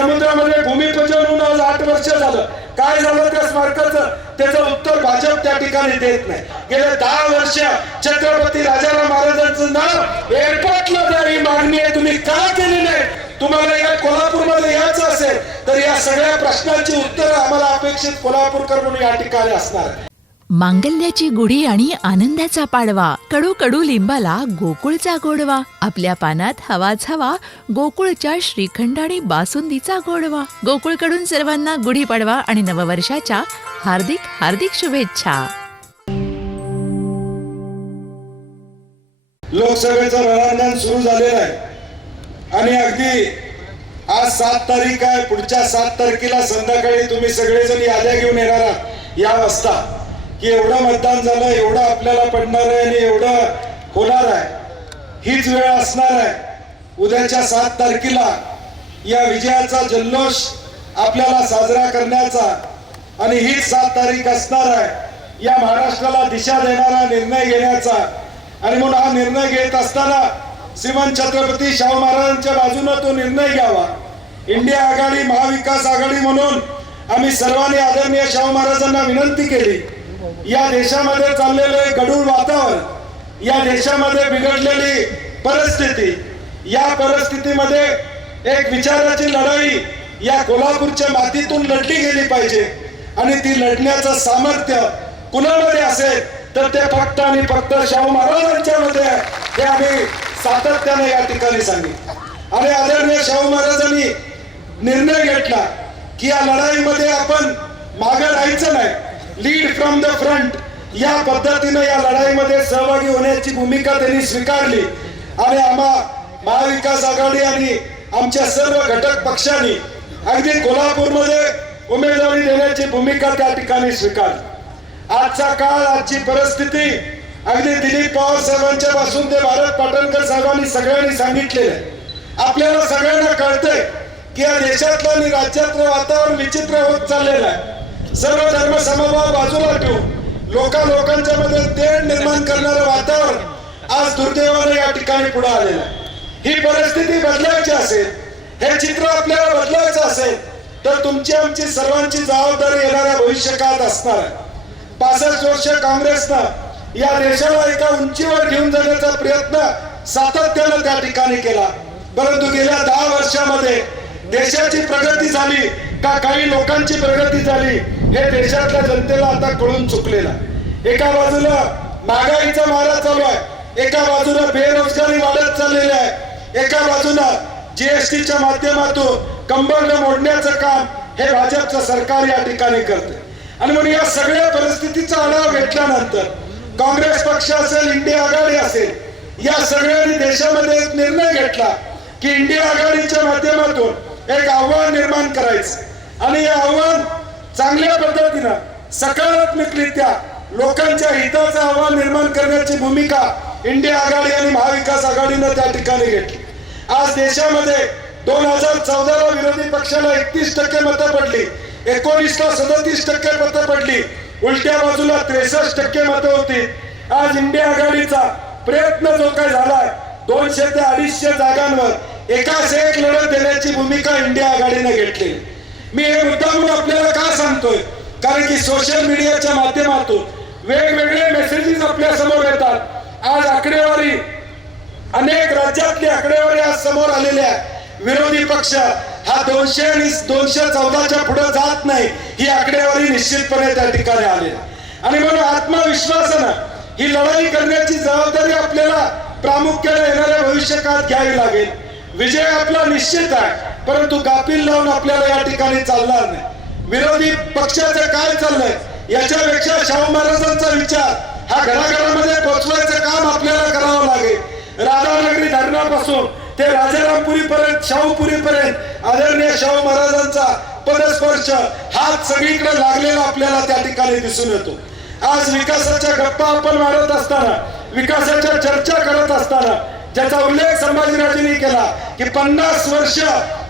समुद्रामध्ये भूमिपूजन होऊन आज आठ वर्ष झालं. काय झालं त्या स्मारकाचं? त्याचं उत्तर भाजप त्या ठिकाणी देत नाही. गेले दहा वर्ष छत्रपती राजाराम महाराजांचं नाव एअरपोर्टला द्या ही मागणी आहे. तुम्ही का केली नाही? तुम्हाला या कोल्हापूरमध्ये यायचं असेल तर या सगळ्या प्रश्नांची उत्तरं आम्हाला अपेक्षित कोल्हापूरकर म्हणून या ठिकाणी असणार. मांगल्याची गुढी आणि आनंदाचा पाडवा. कडू कडू लिंबाला गोकुळचा गोडवा. आपल्या पानात हवाच हवा गोकुळच्या श्रीखंड आणि बासुंदीचा गोडवा. गोकुळकडून सर्वांना गुढी पाडवा आणि नववर्षाच्या हार्दिक हार्दिक शुभेच्छा. लोकसभेचं रणांगण सुरू झालेलं आहे. आणि अगदी आज सात तारीख आहे. पुढच्या सात तारखेला संध्याकाळी तुम्ही सगळेजण याद्या घेऊन येणार या वाजता. की एवढं मतदान झालं एवढं आपल्याला पडणार आहे आणि एवढं होणार आहे. हीच वेळ असणार आहे. उद्याच्या सात तारखेला या विजयाचा जल्लोष आपल्याला साजरा करण्याचा आणि हीच सात तारीख असणार आहे. या महाराष्ट्राला दिशा देणारा निर्णय घेण्याचा. आणि म्हणून हा निर्णय घेत असताना श्रीमंत छत्रपती शाहू महाराजांच्या बाजूने तो निर्णय घ्यावा. इंडिया आघाडी महाविकास आघाडी म्हणून आम्ही सर्वांनी आदरणीय शाहू महाराजांना विनंती केली. या देशामध्ये चाललेले गडूळ वातावरण या देशामध्ये बिघडलेली परिस्थिती या परिस्थितीमध्ये एक विचाराची लढाई या कोल्हापूरच्या मातीतून लढली गेली पाहिजे आणि ती लढण्याचं सामर्थ्य कुणामध्ये असेल तर ते फक्त आणि फक्त शाहू महाराजांच्या मध्ये हे आम्ही सातत्याने या ठिकाणी सांगितलं आणि आदरणीय शाहू महाराजांनी निर्णय घेतला की या लढाईमध्ये आपण मागे राहायचं नाही. लीड फ्रॉम द फ्रंट या पद्धतीनं या लढाईमध्ये सहभागी होण्याची भूमिका त्यांनी स्वीकारली. आणि आम्हा महाविकास आघाडी आणि आमच्या सर्व घटक पक्षांनी अगदी कोल्हापूरमध्ये उमेदवारी देण्याची भूमिका त्या ठिकाणी स्वीकारली. आजचा काळ आजची परिस्थिती अगदी दिलीप पवार साहेबांच्या पासून ते भारत पाटणकर साहेबांनी सगळ्यांनी सांगितलेलं आहे. आपल्याला सगळ्यांना कळतंय की या देशातलं आणि राज्यातलं वातावरण विचित्र होत चाललेलं आहे. सर्व धर्म समभाव बाजूला ठेवून लोका लोकांच्या मध्ये तेढ निर्माण करणारं वातावरण आज दुर्दैवाने या ठिकाणी पुढे आलेलं ही परिस्थिती बदलायची असेल हे चित्र आपल्याला बदलायचं असेल तर तुमची आमची सर्वांची जबाबदारी येणाऱ्या भविष्यकाळात असणार आहे. पासष्ट वर्ष काँग्रेसनं या देशाला एका उंचीवर घेऊन जाण्याचा प्रयत्न सातत्यानं त्या ठिकाणी केला. परंतु गेल्या दहा वर्षामध्ये देशाची प्रगती झाली का काही लोकांची प्रगती झाली? हे देशातल्या जनतेला आता कळून चुकलेलं आहे. एका बाजूला महागाईचा मारा चालू आहे एका बाजूला बेरोजगारी वाढत चाललेली आहे एका बाजूला जीएसटीच्या माध्यमातून कंबरनं मोडण्याचं काम हे भाजपचं सरकार या ठिकाणी करते आणि म्हणून या सगळ्या परिस्थितीचा आढावा घेतल्यानंतर काँग्रेस पक्ष असेल इंडिया आघाडी असेल या सगळ्यांनी देशामध्ये एक निर्णय घेतला की इंडिया आघाडीच्या माध्यमातून एक आव्हान निर्माण करायचं आणि हे आव्हान चांगल्या पद्धतीनं सकारात्मकरित्या लोकांच्या हिताचा आव्हान निर्माण करण्याची भूमिका इंडिया आघाडी आणि महाविकास आघाडीनं त्या ठिकाणी घेतली. आज देशामध्ये दोन हजार चौदाला विरोधी पक्षाला एकतीस टक्के मतं पडली एकोणीसला सदतीस टक्के मतं पडली उलट्या बाजूला त्रेसष्ट टक्के मतं होती. आज इंडिया आघाडीचा प्रयत्न जो काय झालाय दोनशे ते अडीचशे जागांवर एकाच एक लढत देण्याची भूमिका इंडिया आघाडीने घेतली. मी हे मुद्दा म्हणून आपल्याला करतोय कारण की सोशल मीडियाच्या माध्यमातून वेगवेगळे मेसेजेस आपल्यासमोर येतात. आज आकडेवारी अनेक राज्यातली आकडेवारी आज समोर आलेल्या आहे विरोधी पक्ष हा दोनशे आणि दोनशे चौदाच्या पुढे जात नाही ही आकडेवारी निश्चितपणे त्या ठिकाणी आली आणि म्हणून आत्मविश्वासानं ही लढाई करण्याची जबाबदारी आपल्याला प्रामुख्याने येणाऱ्या भविष्यकाळात घ्यावी लागेल. विजय आपला निश्चित आहे परंतु गाफील लावून आपल्याला या ठिकाणी चालणार नाही. विरोधी पक्षाचं काय चाललंय? याच्यापेक्षा शाहू महाराजांचा विचार हा घराघरामध्ये पोहोचवायचं काम आपल्याला करावं लागेल. राधानगरी धरणापासून ते राजारामपुरी पर्यंत शाहूपुरी पर्यंत आदरणीय शाहू महाराजांचा परस्पर्श हात सगळीकडे लागलेला आपल्याला त्या ठिकाणी दिसून येतो. आज विकासाच्या गप्पा आपण मारत असताना विकासाच्या चर्चा करत असताना ज्याचा उल्लेख संभाजीराजेंनी केला की पन्नास वर्ष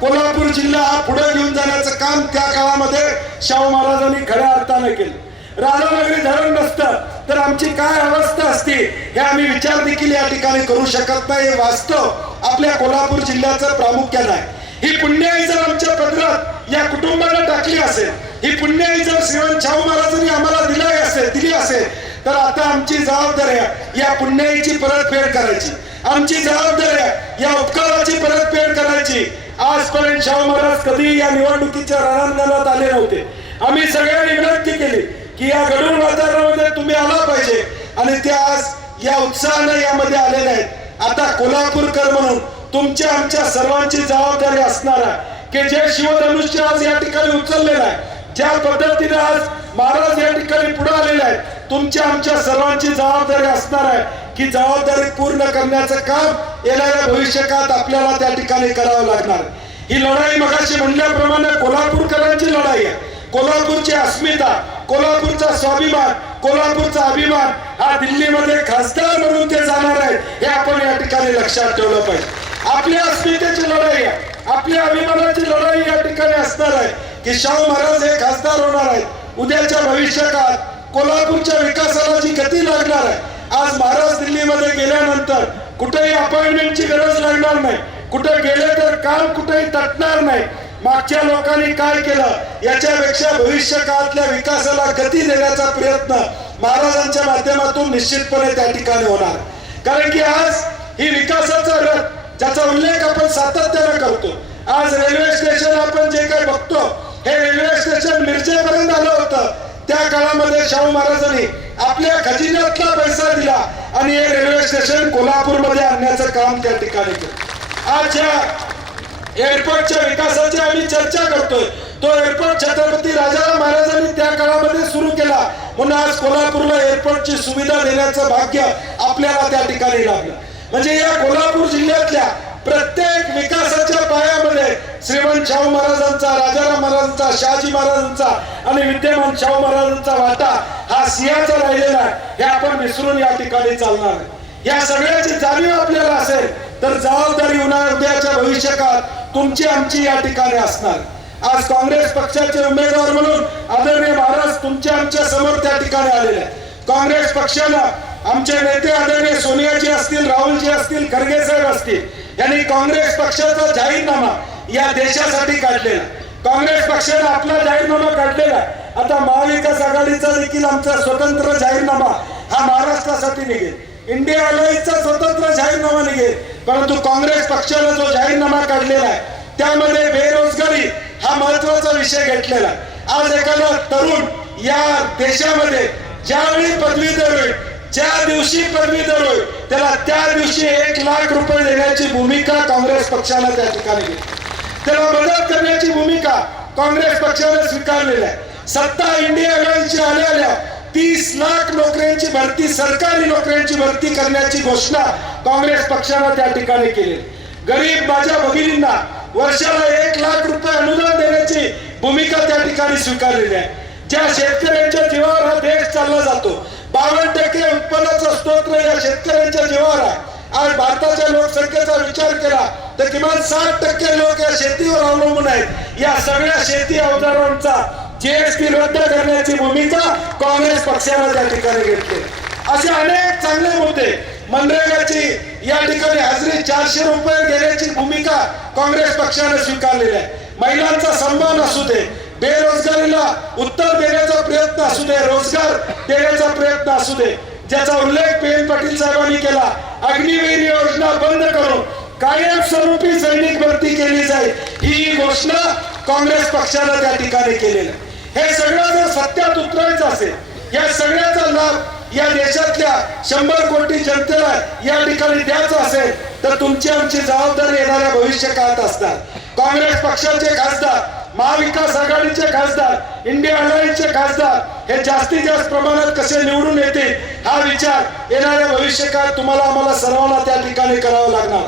कोल्हापूर जिल्हा हा पुढे घेऊन जाण्याचं काम त्या काळामध्ये शाहू महाराजांनी खऱ्या अर्थाने केलं. राधानगरी धरण नसतं तर आमची काय अवस्था असती हे आम्ही विचार देखील या ठिकाणी करू शकत नाही. हे वास्तव आपल्या कोल्हापूर जिल्ह्याचं प्रामुख्यानं आहे. ही पुण्याई जर आमच्या पदरात या कुटुंबाला टाकली असेल ही पुण्याई जर श्रीमंत शाहू महाराजांनी आम्हाला दिला असेल दिली असेल तर आता आमची जबाबदारी आहे या पुण्याईची परतफेड करायची. आमची जबाबदारी आहे. या उपकाराची परतफेड करायची. आजपर्यंत शाहू महाराज कधी या निवडणुकीच्या रणांगणात आले नव्हते. आम्ही सगळ्यांनी विनंती केली की या घडून वातावरणामध्ये तुम्ही आला पाहिजे आणि ते आज या उत्साहाने यामध्ये आलेले आहेत. आता कोल्हापूरकर म्हणून तुमच्या आमच्या सर्वांची जबाबदारी असणार आहे की जे शिवधनुष्य आज या ठिकाणी उचललेलं आहे. ज्या पद्धतीने आज महाराज या ठिकाणी पुढे आलेले आहेत तुमच्या आमच्या सर्वांची जबाबदारी असणार आहे. की जबाबदारी पूर्ण करण्याचं काम येणाऱ्या भविष्यकाळात आपल्याला त्या ठिकाणी करावं लागणार. ही लढाई मगाशी म्हणल्याप्रमाणे कोल्हापूरकरांची लढाई आहे. कोल्हापूरची अस्मिता कोल्हापूरचा स्वाभिमान कोल्हापूरचा अभिमान हा दिल्लीमध्ये खासदार म्हणून ते जाणार आहे हे आपण या ठिकाणी लक्षात ठेवलं पाहिजे. आपल्या अस्मितेची लढाई आहे. आपल्या अभिमानाची लढाई या ठिकाणी असणार आहे की शाहू महाराज हे खासदार होणार आहेत. उद्याच्या भविष्यकाळात कोल्हापूरच्या विकासाला जी गती लागणार आहे आज महाराज दिल्लीमध्ये गेल्यानंतर कुठेही अपॉइंटमेंटची गरज लागणार नाही. कुठे गेले तर काम कुठेही तटणार नाही. मागच्या लोकांनी काय केलं? याच्यापेक्षा भविष्य काळातल्या विकासाला गती देण्याचा प्रयत्न महाराजांच्या माध्यमातून निश्चितपणे त्या ठिकाणी होणार. कारण की आज ही विकासाचा रथ ज्याचा उल्लेख आपण सातत्यानं करतो. आज रेल्वे स्टेशन आपण जे काही बघतो हे रेल्वे स्टेशन मिरजेपर्यंत आलं होतं. त्या काळामध्ये शाहू महाराजांनी आपल्या खजिन्यातला पैसा दिला आणि हे रेल्वे स्टेशन कोल्हापूरमध्ये आणण्याचं काम त्या ठिकाणी केलं. आज या एअरपोर्टच्या विकासाची आम्ही चर्चा करतोय. तो एअरपोर्ट छत्रपती राजाराम महाराजांनी त्या काळामध्ये सुरू केला. म्हणून आज कोल्हापूरला एअरपोर्टची सुविधा देण्याचं भाग्य आपल्याला त्या ठिकाणी लाभलं. म्हणजे या कोल्हापूर जिल्ह्यातल्या प्रत्येक विकासाच्या पायामध्ये श्रीमंत शाहू महाराजांचा राजाराम महाराजांचा शहाजी महाराजांचा आणि विद्यमान शाहू महाराजांचा वाटा हा सिंहाचा राहिलेला आहे. हे आपण विसरून या ठिकाणी चालणार या सगळ्याची जाणीव आपल्याला असेल तर जबाबदारी होणार उद्याच्या भविष्यकाळात तुमची आमची या ठिकाणी असणार. आज काँग्रेस पक्षाचे उमेदवार म्हणून आदरणीय महाराज तुमच्या आमच्यासमोर त्या ठिकाणी आलेले आहेत. काँग्रेस पक्षाला आमचे नेते आदरणीय सोनियाजी असतील राहुलजी असतील खरगे साहेब असतील यांनी काँग्रेस पक्षाचा जाहीरनामा या देशासाठी काढलेला. काँग्रेस पक्षाने आपला जाहीरनामा काढलेला. आहे. आता महाविकास आघाडीचा देखील आमचा स्वतंत्र जाहीरनामा हा महाराष्ट्रासाठी निघेल. इंडिया अलायन्सचा स्वतंत्र जाहीरनामा निघेल. परंतु काँग्रेस पक्षाने जो जाहीरनामा काढलेला आहे त्यामध्ये बेरोजगारी हा महत्त्वाचा विषय घेतलेला आज एखादा तरुण या देशामध्ये ज्यावेळी पदवीधर होईल ज्या दिवशी पदवीधर होईल त्याला त्या दिवशी एक लाख रुपये देण्याची भूमिका काँग्रेस पक्षानं त्या ठिकाणी घेतली. त्याला मदत करण्याची भूमिका काँग्रेस पक्षाने स्वीकारलेली आहे. सत्ता इंडिया आल्या आलेल्या तीस लाख नोकऱ्यांची भरती सरकारी नोकऱ्यांची भरती करण्याची घोषणा काँग्रेस पक्षानं त्या ठिकाणी केली. गरीब माझ्या भगिनींना वर्षाला एक लाख रुपये अनुदान देण्याची भूमिका त्या ठिकाणी स्वीकारलेली आहे. ज्या शेतकऱ्यांच्या जीवावर हा देश चालला जातो बावन्न टक्के उत्पन्नाचा स्तोत्र या शेतकऱ्यांच्या जीवावर आहे. आज भारताच्या लोकसंख्येचा विचार केला तर किमान साठ टक्के लोक या शेतीवर अवलंबून आहेत. या सगळ्या शेती अवजारांचा जीएसटी रद्द करण्याची भूमिका काँग्रेस पक्षाने त्या ठिकाणी घेतली. असे अनेक चांगले मुद्दे मनरेगाची या ठिकाणी हजरी चारशे रुपये देण्याची भूमिका काँग्रेस पक्षाने स्वीकारलेली आहे. महिलांचा सन्मान असू दे बेरोजगारीला उत्तर देण्याचा प्रयत्न असू दे रोजगार देण्याचा प्रयत्न असू दे ज्याचा उल्लेख पी पाटील साहेबांनी केला अग्निवीर योजना बंद करून कायमस्वरूपी सैनिक भरती केली जाईल ही घोषणा काँग्रेस पक्षाला त्या ठिकाणी केलेली हे सगळं जर सत्यात उतरायचं असेल या सगळ्याचा लाभ या देशातल्या शंभर कोटी जनतेला या ठिकाणी द्यायचा असेल तर तुमची आमची जबाबदारी येणाऱ्या भविष्य काळात असतात काँग्रेस पक्षाचे खासदार महाविकास आघाडीचे खासदार इंडिया अलायन्सचे खासदार हे जास्तीत जास्त प्रमाणात कसे निवडून येतील हा विचार येणाऱ्या भविष्यकाळात तुम्हाला आम्हाला सर्वांना त्या ठिकाणी करावा लागणार.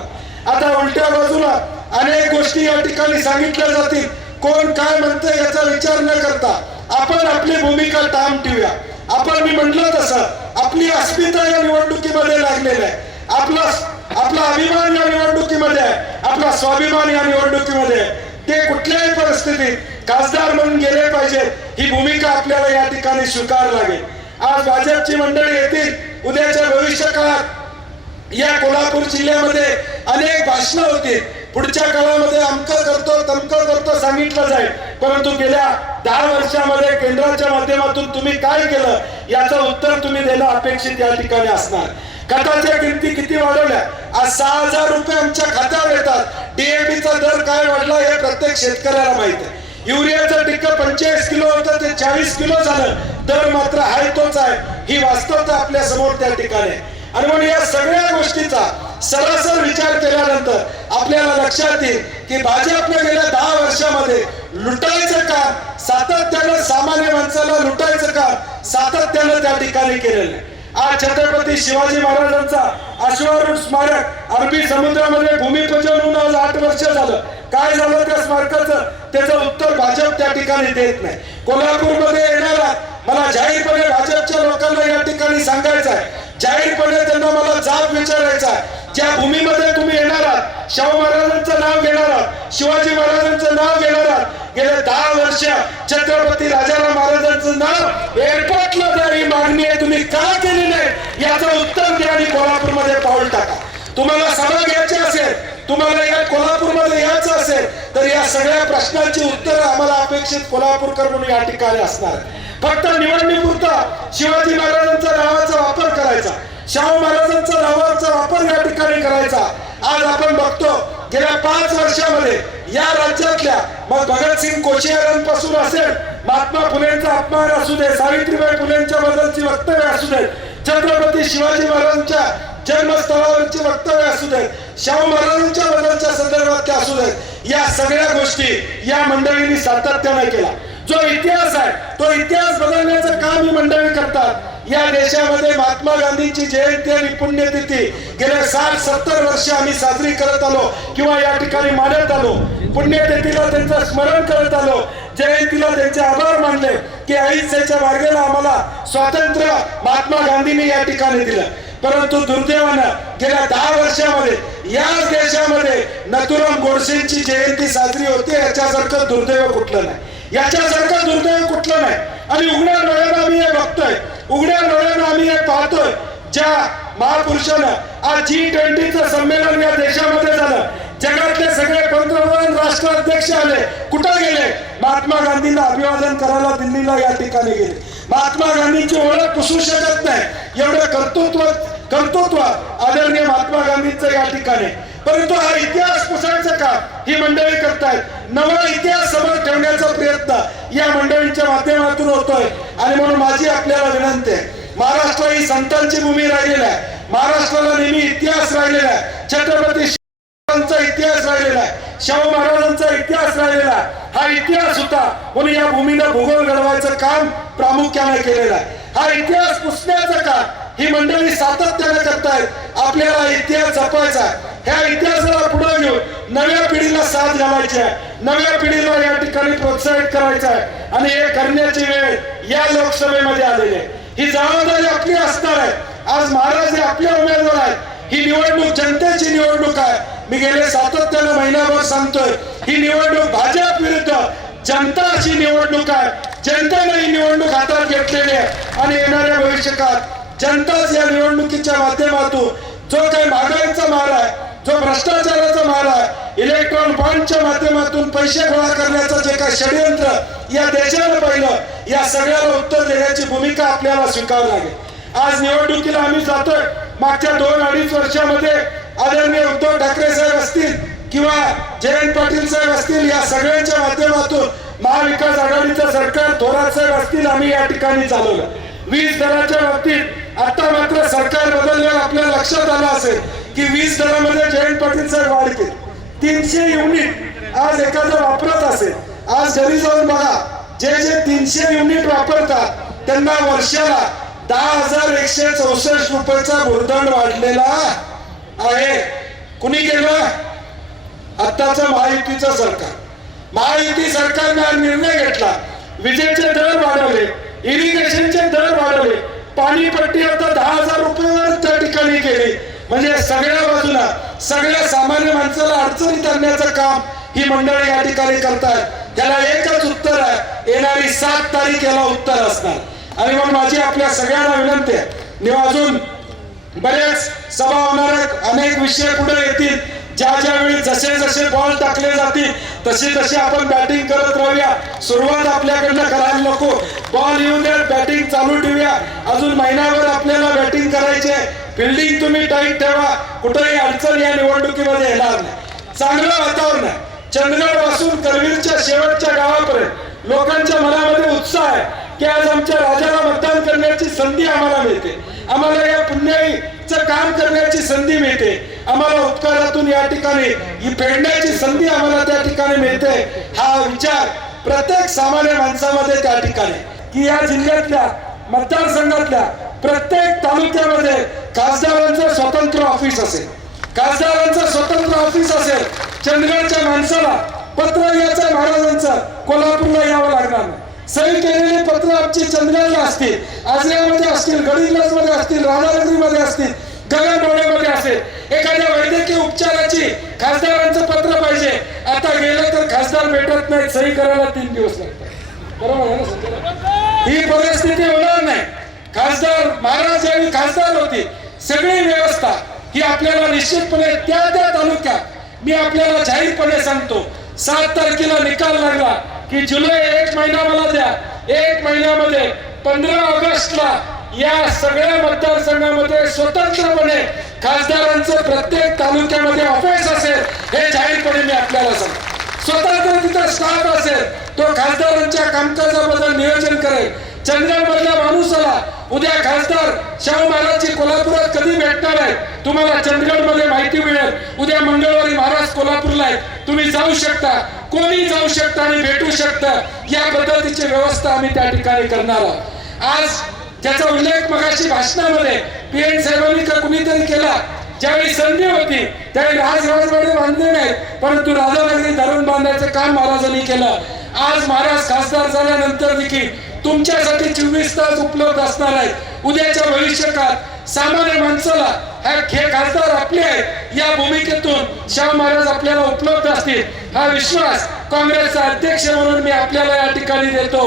आता उलट्या बाजूला अनेक गोष्टी या ठिकाणी सांगितल्या जातील. कोण काय म्हणते याचा विचार न करता आपण आपली भूमिका ठाम ठेवूया. आपण मी म्हटलं तसं आपली अस्मिता या निवडणुकीमध्ये लागलेलं आहे. आपला आपला अभिमान या निवडणुकीमध्ये आहे. आपला स्वाभिमान या निवडणुकीमध्ये आहे. ते कुठल्याही परिस्थितीत खासदार म्हणून गेले पाहिजे ही भूमिका आपल्याला या ठिकाणी स्वीकार लागेल. आज भाजपची मंडळी येतील उद्याच्या भविष्य काळात या कोल्हापूर जिल्ह्यामध्ये अनेक भाषणं होतील. पुढच्या काळामध्ये अमकं करतो तमकं करतो सांगितलं जाईल. परंतु गेल्या दहा वर्षामध्ये केंद्राच्या माध्यमातून तुम्ही काय केलं याचं उत्तर तुम्ही देणं अपेक्षित या ठिकाणी असणार. खताच्या किमती किती वाढवल्या? आज सहा हजार रुपये आमच्या खात्यावर येतात. डीएपीचा दर काय वाढला हे प्रत्येक शेतकऱ्याला माहीत आहे. युरियाचं टिक्क पंचेचाळीस किलो होतं ते चाळीस किलो झालं. दर मात्र हाय तोच आहे. ही वास्तवता आपल्यासमोर त्या ठिकाणी आणि म्हणून या सगळ्या गोष्टीचा सरासर विचार केल्यानंतर आपल्याला लक्षात येईल की भाजपने गेल्या दहा वर्षामध्ये लुटायचं काम सातत्यानं सामान्य माणसाला लुटायचं काम सातत्यानं त्या ठिकाणी केलेलं आहे. आज छत्रपती शिवाजी महाराजांचा अश्वारूढ स्मारक अरबी समुद्रामध्ये भूमिपूजन होऊन आज आठ वर्ष झालं. काय झालं त्या स्मारकाचं? त्याचं उत्तर भाजप त्या ठिकाणी देत नाही. कोल्हापूरमध्ये येणारा मला जाहीरपणे भाजपच्या लोकांना या ठिकाणी सांगायचं आहे. जाहीरपणे त्यांना मला जाब विचारायचा आहे. ज्या भूमीमध्ये तुम्ही येणार आहात शाहू महाराजांचं नाव घेणार आहात शिवाजी महाराजांचं नाव घेणार आहात गेले दहा वर्ष छत्रपती राजाराम महाराजांचं नाव एअरपोर्टला जरी मागणी आहे. तुम्ही का केली नाही? याचं उत्तर द्या आणि कोल्हापूरमध्ये पाऊल टाका. तुम्हाला सभा घ्यायची असेल तुम्हाला या कोल्हापूरमध्ये यायचं असेल तर या सगळ्या प्रश्नांची उत्तर आम्हाला अपेक्षित कोल्हापूरकर म्हणून या ठिकाणी असणार फक्त निवडणुकीपुरता शिवाजी महाराजांच्या नावाचा वापर करायचा शाहू महाराजांच्या नावाचा वापर या ठिकाणी करायचा. आज आपण बघतो गेल्या पाच वर्षामध्ये या राज्यातल्या मग भगतसिंग कोशियारांपासून असेल महात्मा फुलेंचा अपमान असू दे सावित्रीबाई फुलेंच्या बद्दलची वक्तव्य असू दे छत्रपती शिवाजी महाराजांच्या जन्मस्थळावरची वक्तव्य असू दे शाहू महाराजांच्या बद्दलच्या संदर्भात असू दे या सगळ्या गोष्टी या मंडळींनी सातत्याने केला जो इतिहास आहे तो इतिहास बदलण्याचं काम ही मंडळी करतात. या देशामध्ये महात्मा गांधींची जयंती आणि पुण्यतिथी. गेल्या साठ सत्तर वर्ष आम्ही साजरी करत आलो किंवा या ठिकाणी मानत आलो. पुण्यतिथीला त्यांचं स्मरण करत आलो. जयंतीला त्यांचे आभार मानले की अहिंसेच्या मार्गाला आम्हाला स्वातंत्र्य महात्मा गांधींनी या ठिकाणी दिलं. परंतु दुर्दैवानं गेल्या दहा वर्षामध्ये याच देशामध्ये नथुराम गोडसेंची जयंती साजरी होते याच्यासारखं दुर्दैव कुठलं नाही? याच्यासारखं दुर्दैव कुठलं नाही? आणि उघड्या डोळ्याला आम्ही हे बघतोय. उघड्या डोळ्यानं आम्ही हे पाहतोय ज्या महापुरुषानं आज जी ट्वेंटीचं संमेलन या देशामध्ये झालं. जगातले सगळे पंतप्रधान राष्ट्राध्यक्ष आले. कुठं गेले? महात्मा गांधींना अभिवादन करायला दिल्लीला या ठिकाणी गेले. महात्मा गांधींची ओळख पुसू शकत नाही. एवढं कर्तृत्व कर्तृत्व आदरणीय महात्मा गांधींचं या ठिकाणी. परंतु हा इतिहास पुसायचं का? ही मंडळी करतायत. नवा इतिहास समोर ठेवण्याचा प्रयत्न या मंडळींच्या माध्यमातून होतोय. आणि म्हणून माझी आपल्याला विनंती आहे महाराष्ट्र ही संतांची भूमी राहिलेली आहे. महाराष्ट्राला नेहमी इतिहास राहिलेला आहे. छत्रपती शिवांचा इतिहास राहिलेला आहे. शाहू महाराजांचा इतिहास राहिलेला आहे. हा इतिहास होता म्हणून या भूमीला भूगोल घडवायचं काम प्रामुख्याने केलेलं आहे. हा इतिहास पुसण्याचं काम ही मंडळी सातत्याने करतायत. आपल्याला इतिहास जपायचा आहे. ह्या इतिहासाला पुढे घेऊन नव्या पिढीला साथ घालायची आहे. नव्या पिढीला या ठिकाणी प्रोत्साहित करायचं आहे. आणि हे करण्याची वेळ या लोकसभेमध्ये आलेली आहे. ही जबाबदारी आपली असणार आहे. आज महाराज हे आपले उमेदवार आहेत. ही निवडणूक जनतेची निवडणूक आहे. मी गेले सातत्यानं महिनाभर सांगतोय ही निवडणूक भाजप विरुद्ध जनता अशी निवडणूक आहे. जनतेने ही निवडणूक हातात घेतलेली आहे. आणि येणाऱ्या भविष्यकाळात जनताच या निवडणुकीच्या माध्यमातून जो काही महागाईचा मार आहे जो भ्रष्टाचाराचा माल आहे इलेक्ट्रॉन बॉन्डच्या माध्यमातून पैसे गोळा करण्याचं जे काही षडयंत्र या देशानं पाहिलं या सगळ्याला उत्तर देण्याची भूमिका आपल्याला स्वीकारावी लागेल. आज निवडणुकीला आम्ही जातोय. मागच्या दोन अडीच वर्षामध्ये आदरणीय उद्धव ठाकरे साहेब असतील किंवा जयंत पाटील साहेब असतील या सगळ्यांच्या माध्यमातून महाविकास आघाडीचं सरकार थोरात साहेब असतील आम्ही या ठिकाणी चालवलं. वीज दराच्या बाबतीत आता मात्र सरकार बदलल्यावर आपल्या लक्षात आलं असेल की वीस दरामध्ये जयंत पाटील साहेब वाढ केली तीनशे युनिट आज एखादं वापरत असेल. आज घरी जाऊन बघा जे जे तीनशे युनिट वापरतात त्यांना वर्षाला दहा हजार एकशे चौसष्ट रुपयाचा भूर्दंड वाढलेला आहे. कुणी केलं? आत्ताचं महायुतीचं सरकार. महायुती सरकारने हा निर्णय घेतला. विजेचे दर वाढवले इरिगेशनचे दर वाढवले. पाणीपट्टी आता दहा हजार रुपयावर त्या ठिकाणी म्हणजे सगळ्या बाजूला सगळ्या सामान्य माणसाला अडचणीत आणण्याचं काम ही मंडळी या ठिकाणी करतात त्याला एकच उत्तर आहे येणारी सात तारीख याला उत्तर असणार. आणि मग माझी आपल्या सगळ्यांना विनंती आहे मी अजून बरेच सभा होणार आहेत अनेक विषय पुढे येतील. ज्या ज्या वेळी जसे जसे बॉल टाकले जातील तसे तसे आपण बॅटिंग करत राहूया. सुरुवात आपल्याकडनं करायला नको. बॉल येऊ द्या बॅटिंग चालू ठेवूया. अजून महिनाभर आपल्याला बॅटिंग करायचे फिल्डिंग तुम्ही टाईट ठेवा. कुठेही अडचण या निवडणुकीमध्ये येणार नाही. चांगलं वातावरण आहे. चंदगडपासून करवीरच्या शेवटच्या गावापर्यंत लोकांच्या मनामध्ये उत्साह आहे की आज आमच्या राजाला मतदान करण्याची संधी आम्हाला मिळते. आम्हाला या पुण्याईचं काम करण्याची संधी मिळते. आम्हाला उपकारातून या ठिकाणी ही फेडण्याची संधी आम्हाला त्या ठिकाणी मिळते. हा विचार प्रत्येक सामान्य माणसामध्ये त्या ठिकाणी की या जिल्ह्यातल्या मतदारसंघातल्या प्रत्येक तालुक्यामध्ये खासदारांचं स्वतंत्र ऑफिस असेल. खासदारांचं स्वतंत्र ऑफिस असेल. चंदगडच्या माणसाला पत्र याचं महाराजांचं. कोल्हापूरला यावं लागणार नाही. सही केलेली पत्र आमची चंदगडला असतील. आजऱ्यामध्ये असतील गडिंग्लजमध्ये असतील राधानगरीमध्ये असतील गगनडोळेमध्ये असेल. एखाद्या वैद्यकीय उपचाराची खासदारांचं पत्र पाहिजे. आता गेलं तर खासदार भेटत नाही सही करायला तीन दिवस लागतात. बरोबर आहे ना ही परिस्थिती होणार नाही. खासदार महाराज आणि खासदार होती. सगळी व्यवस्था ही आपल्याला निश्चितपणे त्या त्या तालुक्यात मी आपल्याला जाहीरपणे सांगतो. सात तारखेला निकाल लागला की जुलै एक महिना मला द्या. एक महिन्यामध्ये पंधरा ऑगस्टला या सगळ्या मतदारसंघामध्ये स्वतंत्रपणे खासदारांचं प्रत्येक तालुक्यामध्ये ऑफिस असेल हे जाहीरपणे मी आपल्याला सांगतो. स्वतंत्र तिथं स्टाफ असेल तो खासदारांच्या कामकाजाबद्दल नियोजन करेल. चंदगड मधल्या माणूसाला उद्या खासदार शाहू महाराजची कोल्हापुरात कधी भेटणार आहे? तुम्हाला चंदगडमध्ये माहिती मिळेल. उद्या मंगळवारी महाराज कोल्हापूरला आहे तुम्ही जाऊ शकता. कोणी जाऊ शकता आणि भेटू शकता. या पद्धतीची व्यवस्था आम्ही त्या ठिकाणी करणार आहोत. आज त्याचा उल्लेख मगाशी भाषणामध्ये पी एन साहेबांनी का कुणीतरी केला. ज्यावेळी संधी होती त्यावेळी राज राजवाडे बांधले नाहीत. परंतु राधानगरी धरण बांधायचं काम महाराजांनी केलं. आज महाराज खासदार झाल्यानंतर देखील तुमच्यासाठी चोवीस तास उपलब्ध असणार आहेत. उद्याच्या भविष्यकाळात सामान्य माणसाला हा खासदार आपले आहेत. या भूमिकेतून शाहू महाराज आपल्याला उपलब्ध असतील. हा विश्वास काँग्रेसचा अध्यक्ष म्हणून मी आपल्याला या ठिकाणी देतो.